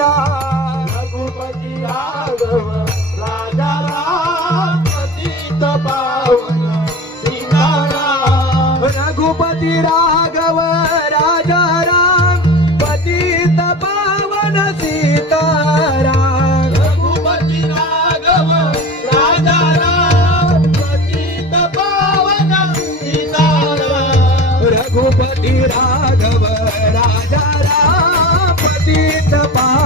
राम रघुपती राघव राजा राम पतित पावन सीताराम रघुपती राघव राजा राम पतित पावन सीताराम रघुपती राघव राजा राम पतित पावन सीताराम रघुपती राघव राजा राम पतित पावन